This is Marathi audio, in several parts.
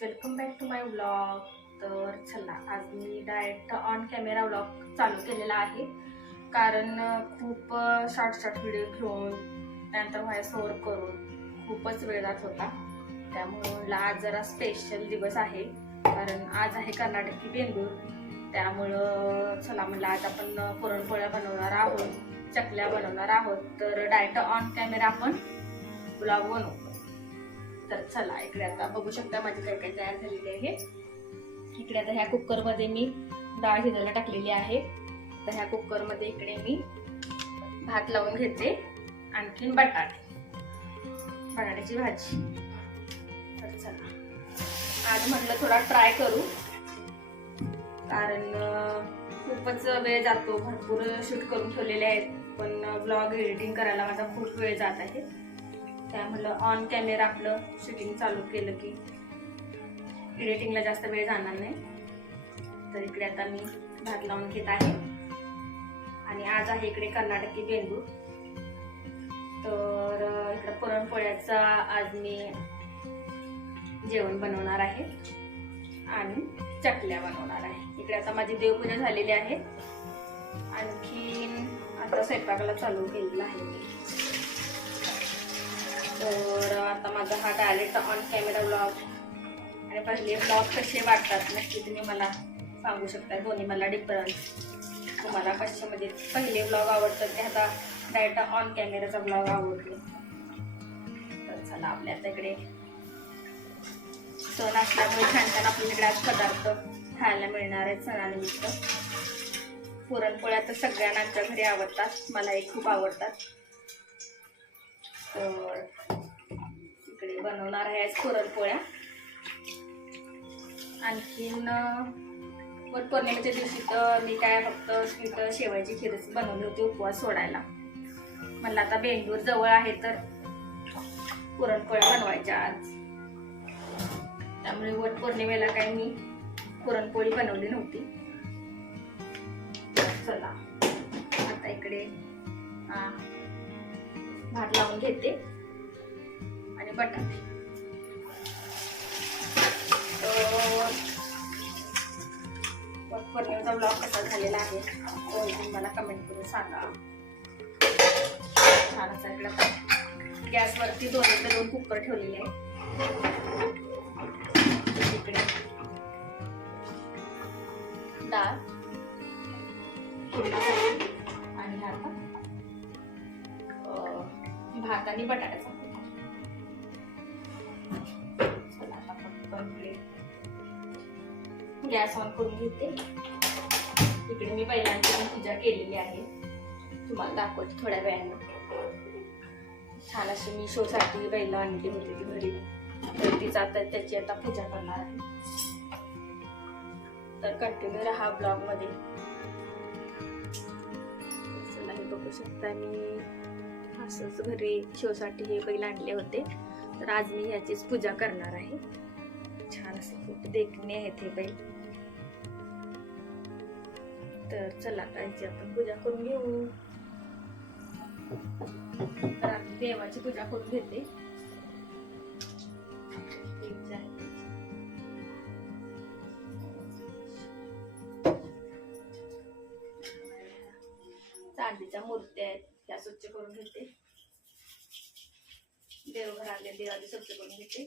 Welcome back to my vlog तर चला आज मी डायरेक्ट ऑन कॅमेरा व्लॉग चालू केलेला आहे. कारण खूप शॉर्ट शॉर्ट व्हिडिओ घेऊन त्यानंतर व्हॉइस ओव्हर करून खूपच वेळ जात होता. त्यामुळे आज जरा स्पेशल दिवस आहे. कारण आज आहे कर्नाटकी बेंदूर. त्यामुळं चला म्हणलं आज आपण पुरणपोळ्या बनवणार आहोत चकल्या बनवणार आहोत. तर डायरेक्ट ऑन कॅमेरा आपण ब्लॉग बनवू. तर चला इकडे आता बघू शकता माझी काय काय तयार झालेली आहे. इकडे आता ह्या कुकरमध्ये मी डाळ शिजायला टाकलेली आहे. तर ह्या कुकरमध्ये इकडे मी भात लावून घेते. आणखीन बटाटे बटाट्याची भाजी. तर चला आज म्हटलं थोडा ट्राय करू. कारण खूपच वेळ जातो. भरपूर शूट करून ठेवलेले आहेत. पण ब्लॉग एडिटिंग करायला माझा खूप वेळ जात आहे. त्यामुळं ऑन कॅमेरा आपलं शूटिंग चालू केलं की एडिटिंगला जास्त वेळ जाणार नाही. तर इकडे आता मी भात लावून घेत आहे. आणि आज आहे इकडे कर्नाटकी बेंदूर तर इकडं इकडे पुरणपोळ्याचा आज मी जेवण बनवणार आहे. आणि चकल्या बनवणार आहे. इकडे आता माझी देवपूजा झालेली आहे. आणखीन आता स्वयंपाकाला चालू केलेला आहे मी. तर आता माझा हा डायरेक्ट ऑन कॅमेरा ब्लॉग आणि पहिले ब्लॉग कसे वाटतात नक्की तुम्ही मला सांगू शकता. दोन्ही मला डिफरन्स तुम्हाला कशामध्ये म्हणजे पहिले ब्लॉग आवडतात ते आता डायरेक्ट ऑन कॅमेराचा ब्लॉग आवडतो. तर चला आपल्या इकडे. सण असल्यामुळे छान छान आपल्याकडे आज पदार्थ खायला मिळणार आहेत सणानिमित्त. पुरणपोळ्या तर सगळ्यांना आमच्या घरी आवडतात. मलाही खूप आवडतात. तर इकडे बनवणार आहे आज पुरणपोळ्या. आणखीन वट पौर्णिमेच्या दिवशी तर मी काय फक्त स्वीट शेवायची खीरच बनवली होती उपवास सोडायला. म्हणलं आता बेंदूर जवळ आहे तर पुरणपोळ्या बनवायच्या आज. त्यामुळे वट पौर्णिमेला काय मी पुरणपोळी बनवली नव्हती. चला आता इकडे भात लावून घेते. बटाटे. तर पौर्णिमेचा ब्लॉग कसा झालेला आहे तो तुम्ही मला कमेंट करून सांगा. छान असा इकडे गॅसवरती दोन ते दोन कुकर ठेवलेले आहे इकडे डाळ आणि आता भात आणि बटाट्याचा आपले. गॅस ऑन करून घेते. इकडे मी पहिल्यांदा पण पूजा केलेली आहे. तुम्हाला दाखवते थोड्या वेळाने. छान अशी मी शोसाठी बैल आणली होती ती घरी. तर तिचा आता त्याची आता पूजा करणार आहे. तर कंटिन्यू राहा ब्लॉगमध्ये. चला हे बघू शकता मी. असंच घरी शोसाठी हे बैल आणले होते. तर आज मी ह्याचीच पूजा करणार आहे. छान असे खूप देखणे आहेत हे बैल तर चला त्यांची आपण पूजा करून घेऊ. तर देवाची पूजा करून घेते. चांदीच्या मूर्त्या आहेत त्या स्वच्छ करून घेते. देवघरातल्या देवाची स्वच्छ करून घेते.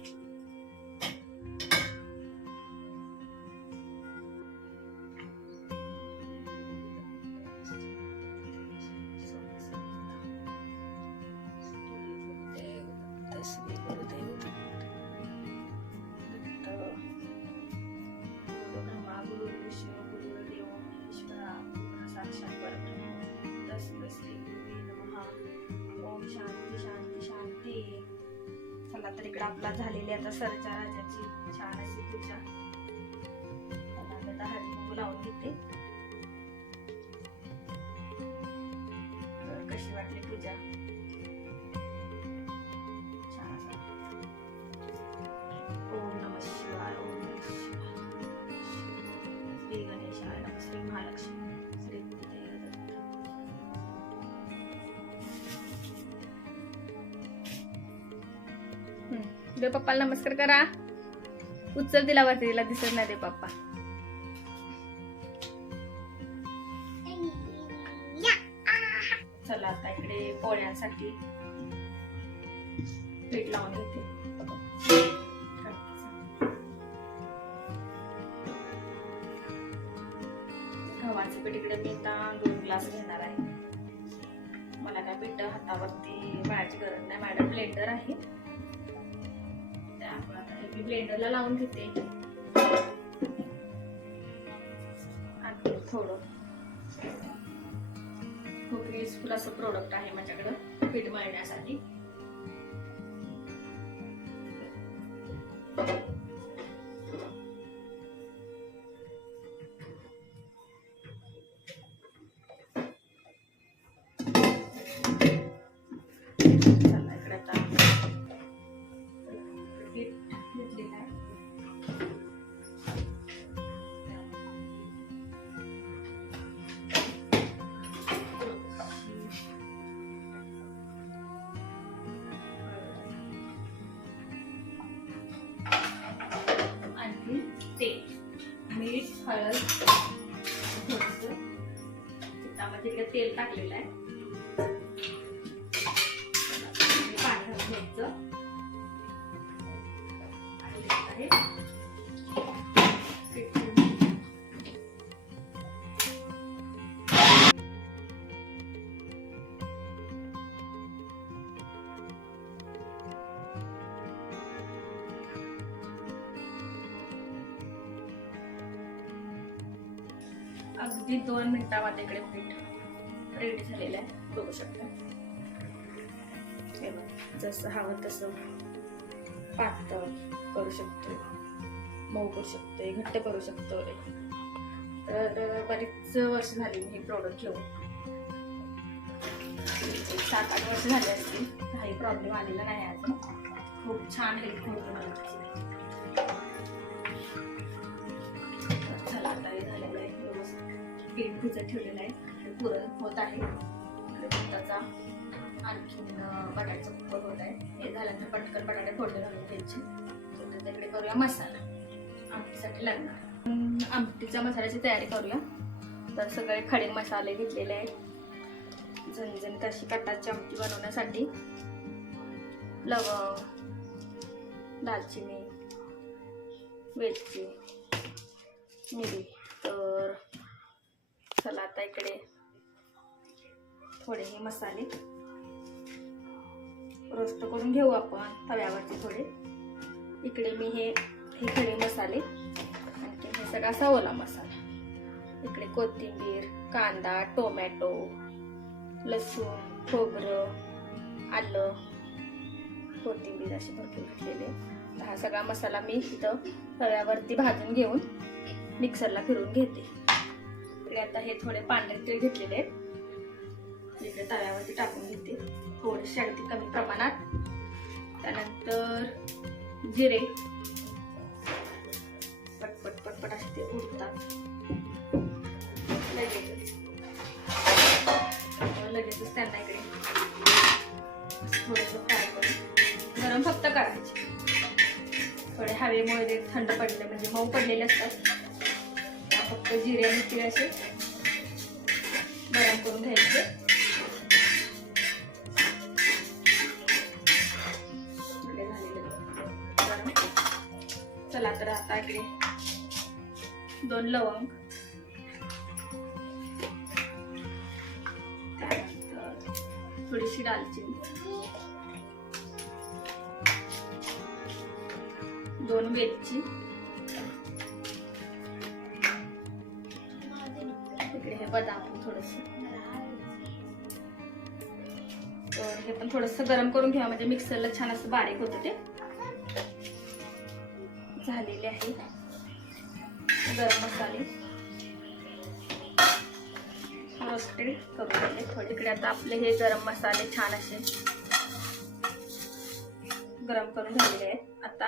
चला इकडे आपला झालेली आता सरच्या राजाची छान अशी पूजा. आता हळदी कुंकू लावून घेते. कशी वाटली पूजा? दे पप्पाला नमस्कार करा. उचल तिला वरती तिला दिसत नाही दे पप्पा. चला आता इकडे पोळ्यांसाठी पीठ लावून घेते गव्हाचं पीठ इकडे मी आता दोन ग्लास घेणार आहे. मला काय पीठ हातावरती मळायची गरज नाही मॅडम ब्लेंडर आहे. मी ब्लेंडरला लावून घेते. आणि थोडं. खूप युजफुल असं प्रोडक्ट आहे माझ्याकडं पीठ मळण्यासाठी. तेल टाकलेलं आहे. पाणी घ्यायचं. आणि अगदी दोन मिनिटामध्ये इकडे पीठ. झालेला आहे. बघू शकता. जसं हवं तसं पातळ करू शकतो मऊ करू शकतो घट्ट करू शकतो तर बरीच वर्ष झाली मी हे प्रोडक्ट घेऊन. सात आठ वर्ष झाले असतील. काही प्रॉब्लेम आलेला नाही अजून. खूप छान हेल्प होते मला चला आता हे झालेलं आहे. व्यवस्थित. पीठ भिजत ठेवलेलं आहे. पुरण होत आहे. त्याचा आणखीन अं, बटाट्याचं कुकर होत आहे. हे झाल्यानंतर पटकन बटाटे फोडले घालून घ्यायचे. तर त्याच्याकडे करूया मसाला. आमटीसाठी लागणार. आमटीच्या मसाल्याची तयारी करूया. तर सगळे खडे मसाले घेतलेले आहेत. झणझण कशी कटाची आमटी बनवण्यासाठी. लवंग दालचिनी वेलची मिरी तर चला आता इकडे थोडे हे मसाले. रोस्ट करून घेऊ आपण तव्यावरती थोडे. इकडे मी हे हे खडे मसाले. आणखी हे सगळा सावला मसाला. इकडे कोथिंबीर कांदा टोमॅटो लसूण खोबरं आलं कोथिंबीर असे भरपूर घेतलेले तर हा सगळा मसाला मी इथं तव्यावरती भाजून घेऊन मिक्सरला फिरून घेते. इकडे आता हे थोडे पांढरे तीळ घेतलेले आहेत. इकडे तव्यावरती टाकून घेते. थोडीशी अगदी कमी प्रमाणात. त्यानंतर जिरे. पटपट पटपट असे ते उडतात. लगेचच. लगेचच त्यांना इकडे थोडंसं फ्राय करून गरम फक्त करायचे. थोडे हवेमुळे ते थंड पडले म्हणजे मऊ पडलेले असतात फक्त जिरे आणि तिळ असे गरम करून घ्यायचे. चला दोन लवंग. त्यानंतर थोडीशी दालचिनी. दोन वेलची. इकडे हे बदाम थोडस. तर हे पण थोडस गरम करून घ्या म्हणजे मिक्सरला छान असं बारीक होतं ते. झालेले आहे. गरम मसाले. रोस्टेड करून थोडे इकडे. आता आपले हे गरम मसाले छान असे गरम करून झालेले आहेत. आता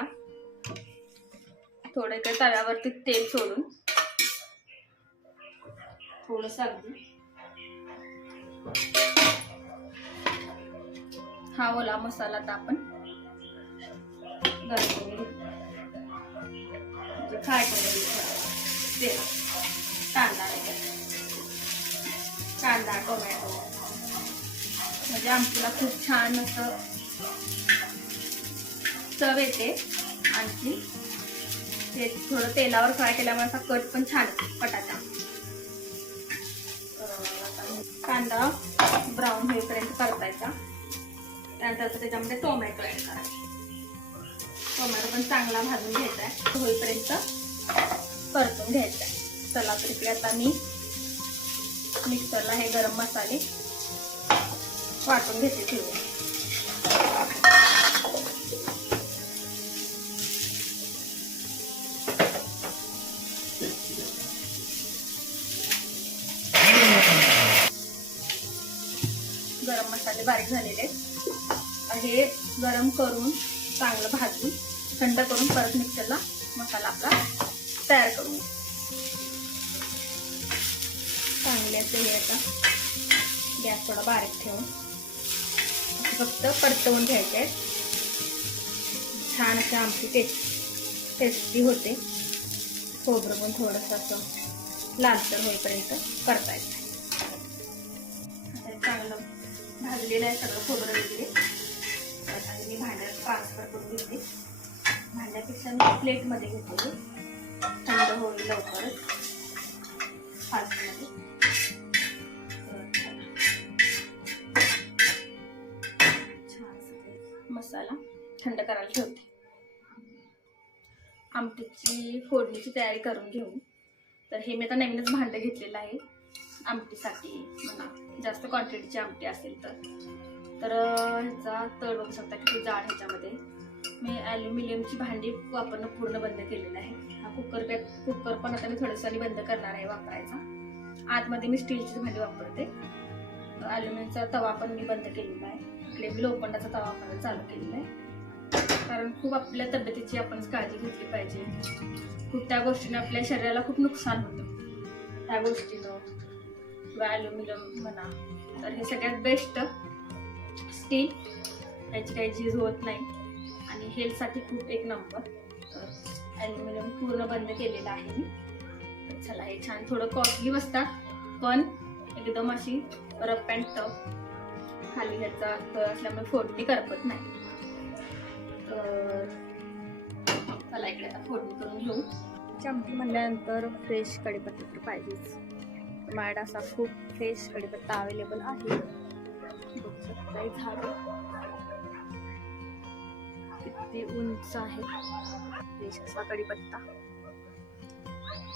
थोडे इकडे तव्यावरती तेल सोडून थोडस अगदी हा ओला मसाला आता आपण गरम करून घेतलं फ्राय करून ते कांदा कांदा टोमॅटो. म्हणजे आमटीला खूप छान असं चव येते. आणखी ते थोडं तेलावर फ्राय केल्यामुळे असा कट पण छान पटाचा कांदा ब्राऊन होईपर्यंत परतायचा. त्यानंतर त्याच्यामध्ये टोमॅटो ॲड करायचा. टोमॅटो पण चांगला भाजून घ्यायचा आहे. होईपर्यंत परतून घ्यायचा आहे. चला तर इकडे आता मी मिक्सरला हे गरम मसाले वाटून घेते ठेवून. गरम मसाले बारीक झालेले आहेत. हे गरम करून चांगलं भाजून थंड करून परत मिक्सरला मसाला आपला तयार करून चांगले असे हे आता गॅस थोडा बारीक ठेवून फक्त परतवून घ्यायचे आहेत. छान अशी आमची टेस्ट टेस्टी होते. खोबरं पण थोडंसं असं लालसर होईपर्यंत करता आता चांगलं भाजलेलं आहे सगळं खोबरं वगैरे. मी भांड्यात ट्रान्सफर करून घेते. भांड्यापेक्षा मी प्लेटमध्ये घेते थंड होईल लवकरच फास्टमध्ये. मसाला थंड करायला ठेवते. आमटीची फोडणीची तयारी करून घेऊ. तर हे मी आता नवीनच भांडं घेतलेलं आहे. आमटीसाठी म्हणा जास्त क्वांटिटीची आमटी असेल तर. तर ह्याचा तळ बघू शकता किती जाड ह्याच्यामध्ये. मी ॲल्युमिनियमची भांडी वापरणं पूर्ण बंद केलेलं आहे. हा कुकर काय कुकर पण आता मी थोडंसं बंद करणार आहे वापरायचा. आतमध्ये मी स्टीलची भांडी वापरते. ॲल्युमिनियमचा तवा पण मी बंद केलेला आहे. इकडे मी लोखंडाचा तवा वापरायला चालू केलेला आहे. कारण खूप आपल्या तब्येतीची आपण काळजी घेतली पाहिजे. खूप त्या गोष्टीने आपल्या शरीराला खूप नुकसान होतं. त्या गोष्टीनं किंवा ॲल्युमिनियम म्हणा. तर हे सगळ्यात बेस्ट स्टील याची काही झीज होत नाही. आणि हेल्थसाठी खूप एक नंबर ॲल्युमिनियम म्हणजे पूर्ण बंद केलेलं आहे मी. चला हे छान थोडं कॉस्टली बसतात पण एकदम अशी रफ अँड टफ खाली ह्याचा तळ असल्यामुळे फोडणी करपत नाही. तर चला इकडे आता फोडणी करून घेऊ. चमटी म्हणल्यानंतर फ्रेश कढीपत्ता तर पाहिजेच. माड असा खूप फ्रेश कढीपत्ता अवेलेबल आहे. बघू शकता झाड किती उंच आहे. फ्रेश असा कढीपत्ता.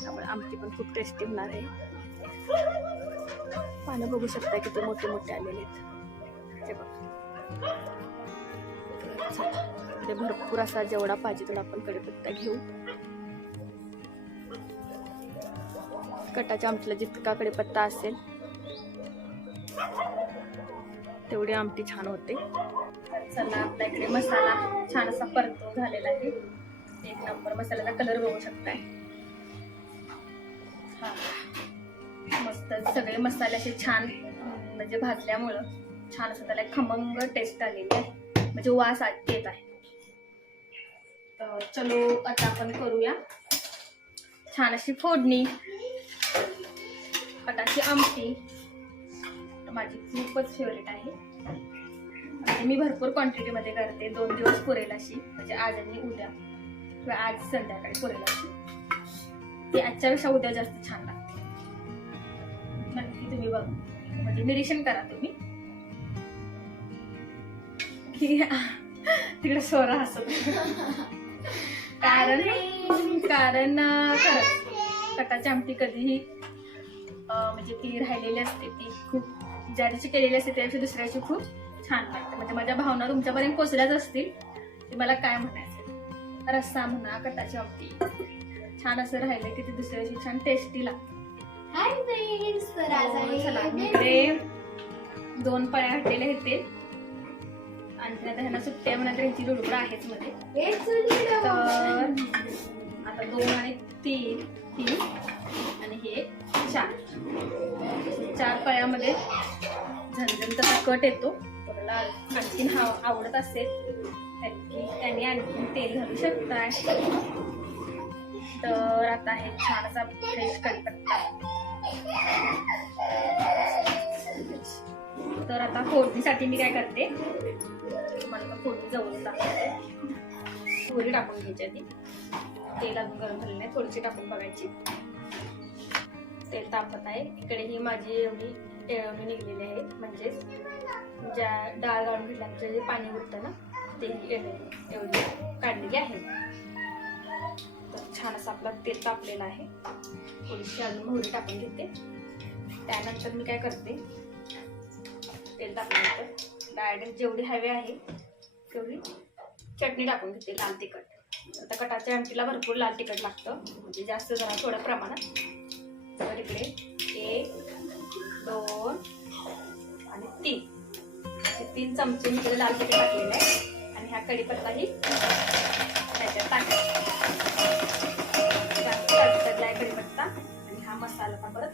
त्यामुळे आमटी पण खूप टेस्टी होणार आहे. पानं बघू शकता किती मोठे मोठे आलेले आहेत. ते बघा. भरपूर असा जेवढा पाहिजे तेवढा आपण कढीपत्ता घेऊ. कटाच्या आमटीला जितका कढीपत्ता असेल तेवढी आमटी छान होते. चला आपल्या इकडे मसाला छान असा परतो झालेला आहे. एक नंबर मसाल्याचा कलर बघू शकताय. हा. मस्त सगळे मसाले असे छान म्हणजे भाजल्यामुळं छान असं त्याला एक खमंग टेस्ट आलेली आहे. म्हणजे वास आ- येत आहे. तर चलो आता आपण करूया. छान अशी फोडणी. पटाची आमटी. तर माझी खूपच फेवरेट आहे. आणि मी भरपूर क्वांटिटीमध्ये करते. दोन दिवस पुरेल अशी. म्हणजे आज आणि उद्या. किंवा आज संध्याकाळी पुरेल अशी. ती आजच्यापेक्षा उद्या जास्त छान लागते. नक्की तुम्ही बघ. म्हणजे निरीक्षण करा तुम्ही. की तिकडे सोरा हसत कारण कारण खरंच. कटाची आमटी कधीही म्हणजे ती राहिलेली असते ती खूप. ज्या दिवशी केलेली असते त्या दिवशी दुसऱ्याची खूप. छान लागते म्हणजे माझ्या भावना तुमच्यापर्यंत पोचल्याच असतील ते मला काय म्हणायचं रस्सा म्हणा कटाची आमटी छान असं राहिलं की ती दुसऱ्या दिवशी छान टेस्टी लागते हो, चला इकडे दोन पळ्या हटलेल्या आहेत ते आणि आता ह्यांना सुट्ट्या म्हणा तर ह्याची रुडबड आहेच मध्ये. हे तर आता दोन आणि तीन तीन आणि हे चार. चार पळ्यामध्ये झणझण तसा कट येतो. मला आणखीन हा आवडत असेल की त्यांनी आणखी तेल घालू शकताय तर आता हे छान असा फ्रेश कढीपत्ता. तर आता फोडणीसाठी मी काय करते मला फोडणी जवळून दाखवते. थोडी टाकून घ्यायची आधी. तेल अजून गरम झालेलं नाही थोडीशी टाकून बघायची. तेल तापत आहे. इकडे ही माझी एवढी टेळवणी निघलेली आहे म्हणजेच ज्या डाळ गाळून घेतल्यानंतर जे पाणी उरतं ना ते एवढी काढलेली आहे. तर छान असं आपलं तेल तापलेलं आहे. थोडीशी अजून मोहरी टाकून घेते. त्यानंतर मी काय करते तेल टाकल्यानंतर डायरेक्ट जेवढी हवी आहे तेवढी चटणी टाकून घेते लाल तिखट. आता कटाच्या आमटीला भरपूर लाल तिखट लागतं म्हणजे जास्त जरा थोड्या प्रमाणात. तर इकडे एक दोन आणि तीन. तीन चमचे मी लाल तिखट टाकलेले आहे. आणि हा कढीपत्ताही त्याच्यात टाकायचा आहे कढीपत्ता. आणि हा मसाला पण परत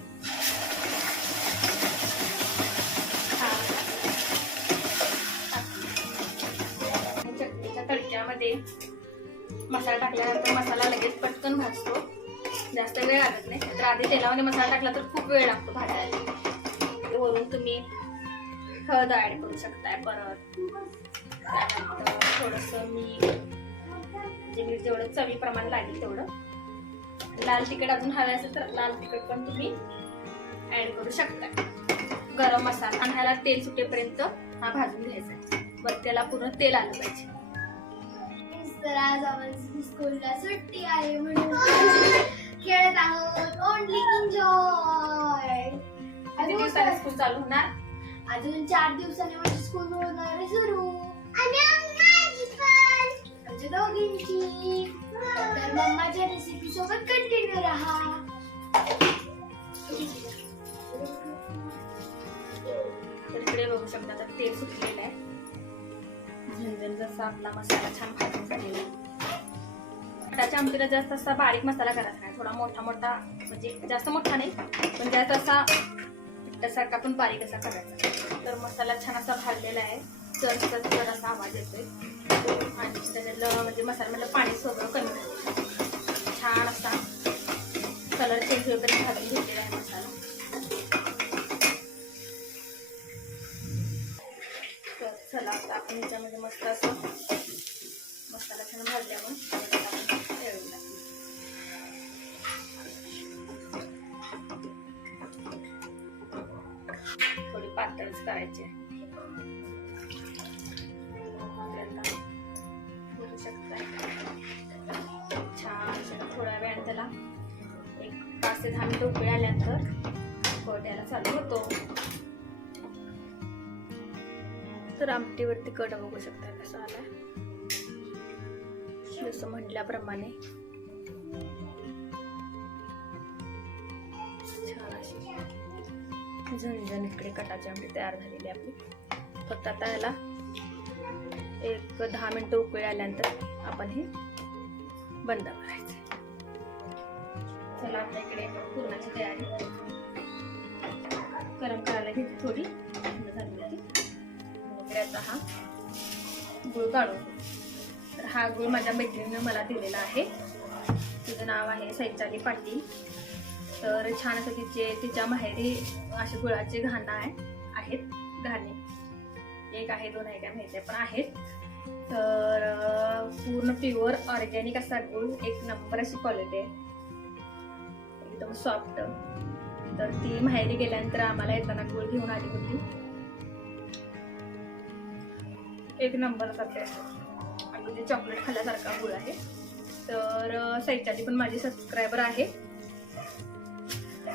चटणीच्या तडक्यामध्ये मसाला टाकल्यानंतर मसाला लगेच पटकन भाजतो. जास्त वेळ लागत नाही. तर आधी तेलामध्ये मसाला टाकला तर खूप वेळ लागतो भाजायला. वरून तुम्ही हळद ॲड करू शकताय परत. त्यानंतर थोडंसं मीठ म्हणजे मीठ जेवढं चवीप्रमाणे लागेल तेवढं. लाल तिखट अजून हवे असेल तर लाल तिखट पण तुम्ही ऍड करू शकता गरम मसाला आणि ह्याला तेल सुटेपर्यंत हा भाजून घ्यायचा वर त्याला पूर्ण तेल आलं पाहिजे. तर आज आम्हाला स्कूलला सुट्टी आहे म्हणून खेळत आहोत. ओनली एन्जॉय किती दिवसांनी स्कूल चालू होणार? अजून चार दिवसांनी माझी स्कूल होणार आहे सुरू. आमच्या दोघींची. तर मम्माच्या रेसिपी सोबत कंटिन्यू राहा. इकडे बघू शकता तर तेल सुटलेलं आहे. झणझण जसा आपला मसाला छान भाजून झालेला आहे. त्याच्या आमटीला जास्त असा बारीक मसाला करायचा नाही. थोडा मोठा मोठा म्हणजे जास्त मोठा नाही पण जास्त असा त्यासारखा पण बारीक असा करायचा. तर मसाला छान असा भाजलेला आहे. चर चर चर असा आवाज येतोय. आणि त्याच्यातलं म्हणजे मसाल्यामधलं पाणी सोबत कमी झालं छान असा कलर चेंज होईपर्यंत भाजून घेतलेला आहे मसाला. तर चला आता आपण याच्यामध्ये मस्त असं मसाला छान भाजल्यावर करायचे. बघू छान असं वेळ त्याला एक पाच ते दहा मिनिटं उकळी आल्यानंतर कोट्याला चालू होतो. तर आमटीवरती कड बघू शकता कसा आला जसं म्हटल्याप्रमाणे. छान अशी. झणझण इकडे कटाची आमटी तयार झालेली आहे आपली. फक्त आता याला एक दहा मिनटं उकळी आल्यानंतर आपण हे बंद करायचं. चला आपल्या इकडे पुरणाची तयारी. गरम करायला घेते थोडी. थंड झालेली आहे आता हा गुळ काढून तर हा गुळ माझ्या मैत्रिणीने मला दिलेला आहे. तिचं नाव आहे सैचाली पाटील. तर छान असं तिचे तिच्या माहेरी असे गुळाचे घाणं आहे आहेत घाणे. एक आहे दोन आहे काय माहिती आहे पण आहेत. तर पूर्ण प्युअर ऑर्गॅनिक असा गुळ एक नंबर अशी क्वालिटी आहे. एकदम सॉफ्ट तर ती माहेरी गेल्यानंतर आम्हाला येताना गुळ घेऊन आली होती. एक नंबर सारखे अगदी चॉकलेट खाल्ल्यासारखा गुळ आहे. तर अं, सैचाली पण माझी सबस्क्रायबर आहे.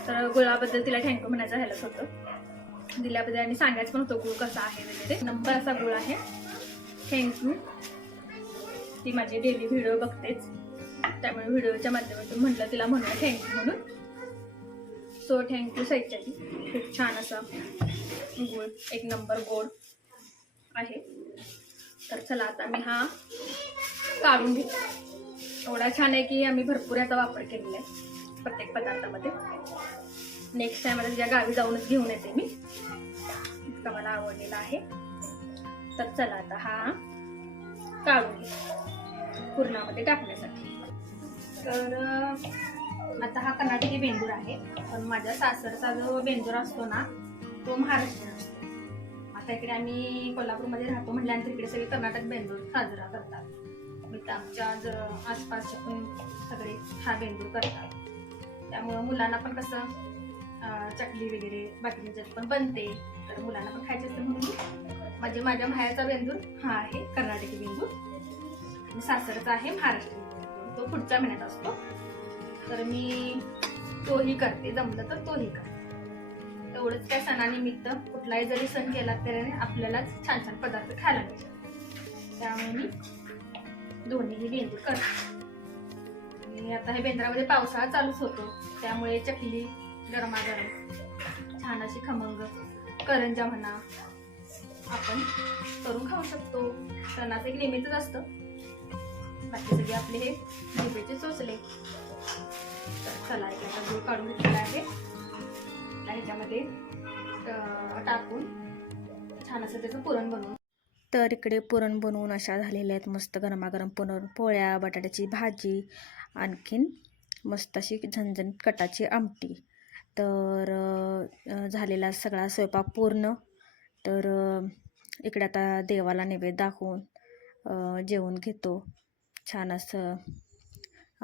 तर गुळाबद्दल तिला थँक्यू म्हणायचं राहिलंच होतं. दिल्याबद्दल आणि सांगायचं पण होतं गुळ कसा आहे वगैरे. नंबर असा गुळ आहे. थँक्यू. ती माझी डेली व्हिडिओ बघतेच. त्यामुळे व्हिडिओच्या माध्यमातून म्हटलं तिला म्हणून थँक्यू म्हणून. सो थँक्यू सैचाली खूप छान असा गुळ. एक नंबर गोड आहे. तर चला आता मी हा काढून घेतो. एवढा छान आहे की आम्ही भरपूर याचा वापर केलेला आहे. प्रत्येक पदार्थामध्ये. नेक्स्ट टाइम आता गावी जाऊनच घेऊन येते मी. इतका मला आवडलेला आहे. तर चला आता हा काढून पूर्णामध्ये टाकण्यासाठी. तर आता हा कर्नाटकी बेंदूर आहे. पण माझ्या सासरचा जो बेंदूर असतो ना तो महाराष्ट्रीयन असतो. आता इकडे आम्ही कोल्हापूरमध्ये राहतो म्हटल्यानंतर इकडे सगळे कर्नाटक बेंदूर साजरा करतात. मग आमच्या आसपासच्या पण सगळे हा बेंदूर करतात. त्यामुळं मुलांना पण कसं चकली वगैरे बाकीच्या पण बनते तर मुलांना पण खायचे असते म्हणून म्हणजे माझ्या माहेरचा बेंदूर हा आहे कर्नाटकी बेंदूर आणि सासरचा आहे महाराष्ट्रीयन बेंदूर तो पुढच्या महिन्यात असतो. तर मी तोही करते जमलं तर तोही करते. तेवढंच काय सणानिमित्त कुठलाही जरी सण केला तरी आपल्यालाच छान छान पदार्थ खायला मिळतात. त्यामुळे मी दोन्हीही बेंदूर करते. आणि आता हे बेंद्रामध्ये पावसाळा चालूच होतो. त्यामुळे चकली गरमागरम छान अशी खमंग करंजा म्हणा आपण करून खाऊ शकतो. सणाचं एक निमित्तच असतं. बाकी सगळे आपले हे झेपेचे सोसले तर चला एक आता गुळ काढून घेतलेला आहे. ह्याच्यामध्ये टाकून छान असं त्याचं पुरण बनवून तर इकडे पुरण बनवून अशा झालेल्या आहेत. मस्त गरमागरम पुरण पोळ्या बटाट्याची भाजी आणखीन मस्त अशी झणझण कटाची आमटी. तर झालेला सगळा स्वयंपाक पूर्ण. तर इकडे आता देवाला नैवेद्य दाखवून जेवण घेतो. छान असं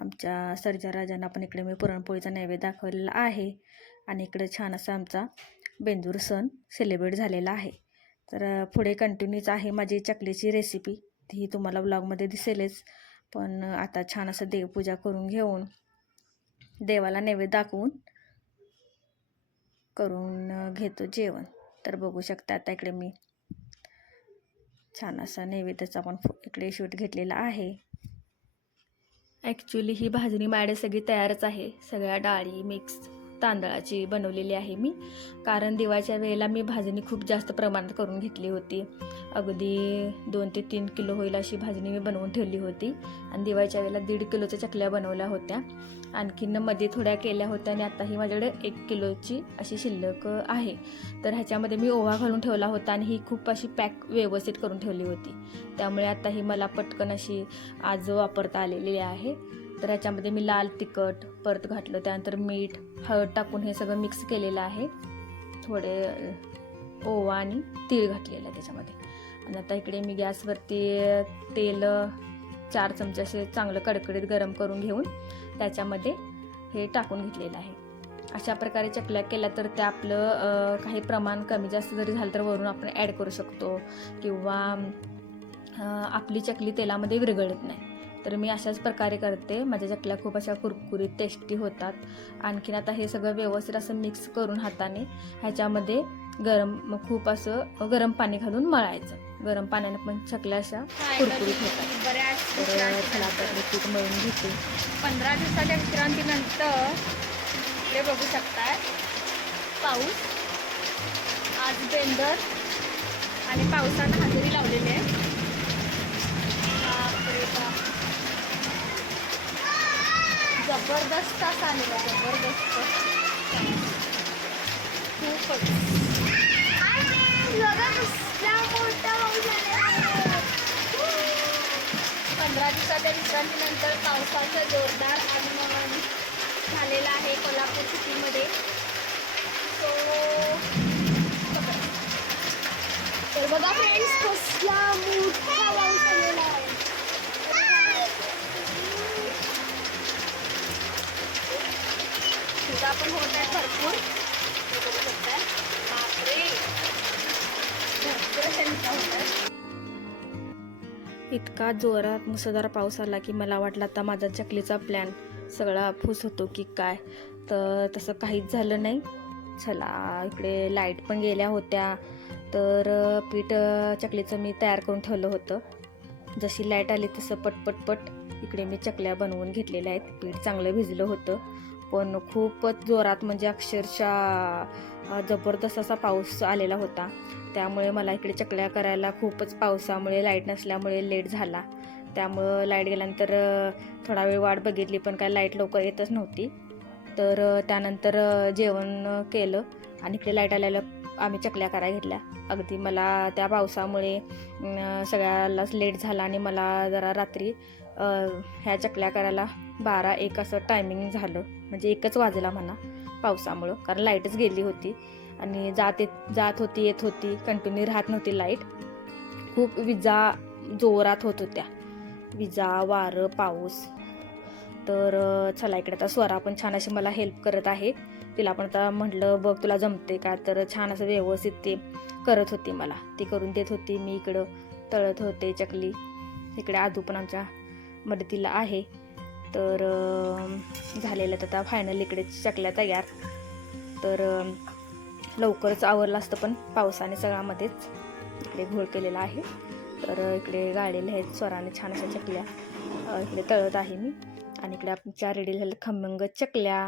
आमच्या सर्जा राजांना पण इकडे मी पुरणपोळीचा नैवेद्य दाखवलेला आहे. आणि इकडे छान असा आमचा बेंदूर सण सेलिब्रेट झालेला आहे. तर पुढे कंटिन्यूच आहे माझी चकलीची रेसिपी ती तुम्हाला ब्लॉगमध्ये दिसेलच. पण आता छान असं देवपूजा करून घेऊन देवाला नैवेद्य दाखवून करून घेतो जेवण. तर बघू शकता आता इकडे मी छान असा नैवेद्याचा पण इकडे शूट घेतलेला आहे. ॲक्च्युली ही भाजणी माडे सगळी तयारच आहे. सगळ्या डाळी मिक्स तांदळाची बनवलेली आहे मी. कारण दिवाळीच्या वेळेला मी भाजणी खूप जास्त प्रमाणात करून घेतली होती. अगदी दोन ते तीन किलो होईल अशी भाजणी मी बनवून ठेवली होती. आणि दिवाळीच्या वेळेला दीड किलोच्या चकल्या बनवल्या होत्या. आणखीन मध्ये थोड्या केल्या होत्या आणि आताही माझ्याकडे एक किलोची अशी शिल्लक आहे. तर ह्याच्यामध्ये मी ओवा घालून ठेवला होता आणि ही खूप अशी पॅक व्यवस्थित करून ठेवली होती. त्यामुळे आता ही मला पटकन अशी आज वापरता आलेली आहे. तर ह्याच्यामध्ये मी लाल तिखट परत घातलं त्यानंतर मीठ हळद टाकून हे सगळं मिक्स केलेलं आहे. थोडे ओवा आणि तीळ घातलेलं आहे त्याच्यामध्ये. आणि आता इकडे मी गॅसवरती तेल चार चमचे असे चांगलं कडकडीत गरम करून घेऊन त्याच्यामध्ये हे टाकून घेतलेलं आहे. अशा प्रकारे चकल्या केल्या तर ते आपलं काही प्रमाण कमी जास्त जरी झालं तर वरून आपण ॲड करू शकतो किंवा आपली चकली तेलामध्ये विरघळत नाही. तर मी अशाच प्रकारे करते. माझ्या चकल्या खूप अशा कुरकुरीत टेस्टी होतात. आणखीन आता हे सगळं व्यवस्थित असं मिक्स करून हाताने ह्याच्यामध्ये गरम खूप असं गरम पाणी घालून मळायचं. गरम पाण्याने पण चकल्या अशा कुरकुरीत होतात. बऱ्याच तर चला आता मी पीठ मळून घेते. पंधरा दिवसाच्या विश्रांतीनंतर हे बघू शकताय. पाऊस आज बेंदर आणि पावसानं हजेरी लावलेली आहे. जबरदस्त असा आलेला जबरदस्त. खूपच. पंधरा दिवसाच्या विश्रांतीनंतर पावसाचं जोरदार आगमन झालेलं आहे कोल्हापूर सिटीमध्ये. सो तर बघा फ्रेंड्स कसला मोठा पाऊस आलेला आहे. तिथं पण होत आहे भरपूर. बघू शकताय. बापरे. भरपूर अशा होत आहेत इतका जोरात मुसळधार पाऊस आला की मला वाटलं आता माझा चकलीचा प्लॅन सगळा फूस होतो की काय. तर तसं काहीच झालं नाही. चला इकडे लाइट पण गेल्या होत्या. तर पीठ चकलीचं मी तयार करून ठेवलं होतं. जशी लाइट आली तसं पटपटपट इकडे मी चकल्या बनवून घेतलेल्या आहेत. पीठ चांगलं भिजलं होतं. पण खूपच जोरात म्हणजे अक्षरशः जबरदस्त असा पाऊस आलेला होता. त्यामुळे मला इकडे चकल्या करायला खूपच पावसामुळे लाइट नसल्यामुळे लेट झाला. त्यामुळं लाइट गेल्यानंतर थोडा वेळ वाट बघितली पण काय लाइट लवकर येतच नव्हती. तर त्यानंतर जेवण केलं आणि इकडे लाइट आल्याला आम्ही चकल्या करायला घेतल्या. अगदी मला त्या पावसामुळे सगळ्यालाच लेट झाला आणि मला जरा रात्री ह्या चकल्या करायला बारा एक असं टायमिंग झालं. म्हणजे एकच वाजला म्हणा पावसामुळं कारण लाईटच गेली होती. आणि जात येत जात होती येत होती. कंटिन्यू राहत नव्हती लाइट खूप विजा जोरात होत होत्या. विजा वारं पाऊस. तर चला इकडे आता स्वरा पण छान अशी मला हेल्प करत आहे. तिला पण आता म्हटलं बघ तुला जमते का? तर छान असं व्यवस्थित ते करत होती मला. ती करून देत होती. मी इकडं तळत होते चकली. इकडे आजू पण आमच्या मदतीला आहे. तर झालेलं तर आता फायनल इकडे चकल्या तयार. तर लवकरच आवरलं असतं पण पावसाने सगळ्यामध्येच इकडे घोळ केलेला आहे. तर इकडे गाळलेल्या आहेत स्वराने छान अशा चकल्या. इकडे तळत आहे मी. आणि इकडे आमच्या रेडी झालेल्या खमंग चकल्या.